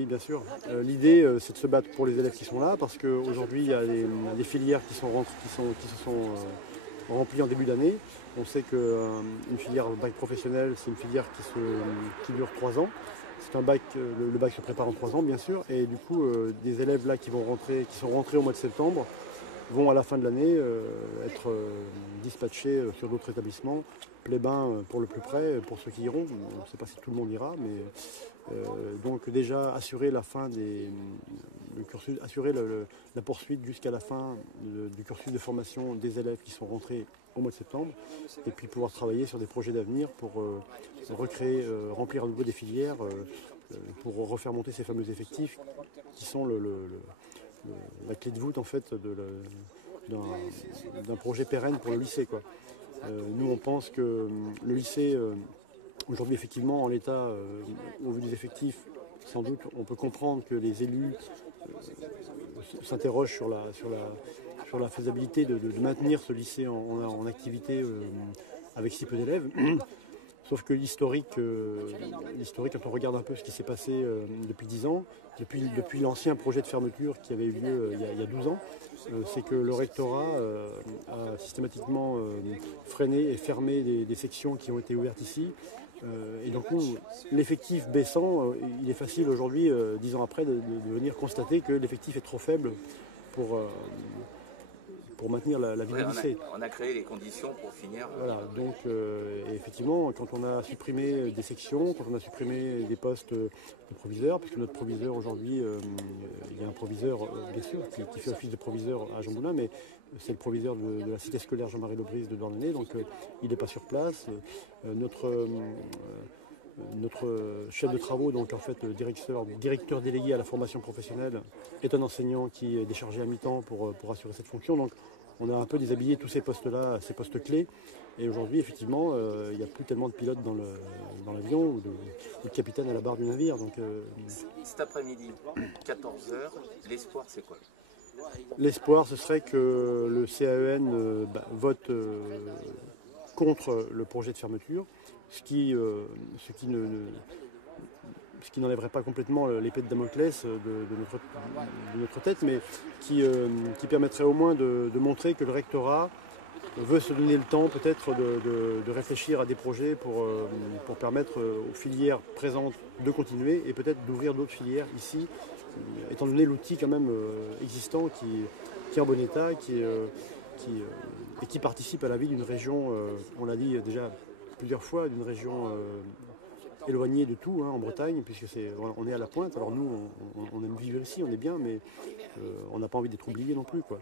Oui, bien sûr. L'idée, c'est de se battre pour les élèves qui sont là, parce qu'aujourd'hui, il y a des filières qui se sont remplies en début d'année. On sait qu'une filière bac professionnel, c'est une filière qui dure 3 ans. C'est un bac, le bac se prépare en 3 ans, bien sûr, et du coup, des élèves là qui sont rentrés au mois de septembre, vont à la fin de l'année être dispatchés sur d'autres établissements, plébins pour le plus près, pour ceux qui iront. On ne sait pas si tout le monde ira, mais donc déjà assurer la fin le cursus, assurer la poursuite jusqu'à la fin du cursus de formation des élèves qui sont rentrés au mois de septembre, et puis pouvoir travailler sur des projets d'avenir pour recréer, remplir à nouveau des filières, pour refaire monter ces fameux effectifs qui sont la clé de voûte en fait d'un projet pérenne pour le lycée, quoi. Nous on pense que le lycée aujourd'hui effectivement en l'état, au vu des effectifs, sans doute on peut comprendre que les élus s'interrogent sur la faisabilité de maintenir ce lycée en activité avec si peu d'élèves. Sauf que l'historique, quand on regarde un peu ce qui s'est passé depuis 10 ans, depuis l'ancien projet de fermeture qui avait eu lieu il y a 12 ans, c'est que le rectorat a systématiquement freiné et fermé des sections qui ont été ouvertes ici. Et donc l'effectif baissant, il est facile aujourd'hui, 10 ans après, de venir constater que l'effectif est trop faible pour maintenir la vie du lycée. On a créé les conditions pour finir. Voilà, donc et effectivement, quand on a supprimé des sections, quand on a supprimé des postes de proviseurs, puisque notre proviseur aujourd'hui, il y a un proviseur, bien sûr, qui fait office de proviseur à Jean Moulin, mais c'est le proviseur de la cité scolaire Jean-Marie Lebrise de Douarnenez, donc il n'est pas sur place. Notre chef de travaux, donc en fait directeur délégué à la formation professionnelle, est un enseignant qui est déchargé à mi-temps pour assurer cette fonction. Donc on a un peu déshabillé tous ces postes-là, ces postes clés. Et aujourd'hui, effectivement, il n'y a plus tellement de pilotes dans l'avion ou de capitaine à la barre du navire. Donc, cet après-midi, 14h, l'espoir c'est quoi? L'espoir, ce serait que le CAEN vote contre le projet de fermeture, ce qui n'enlèverait pas complètement l'épée de Damoclès de notre tête, mais qui permettrait au moins de montrer que le rectorat veut se donner le temps peut-être de réfléchir à des projets pour permettre aux filières présentes de continuer et peut-être d'ouvrir d'autres filières ici, étant donné l'outil quand même existant qui est en bon état, et qui participe à la vie d'une région, on l'a dit déjà plusieurs fois, d'une région éloignée de tout, en Bretagne, puisque on est à la pointe. Alors nous, on aime vivre ici, on est bien, mais on n'a pas envie d'être oublié non plus, quoi.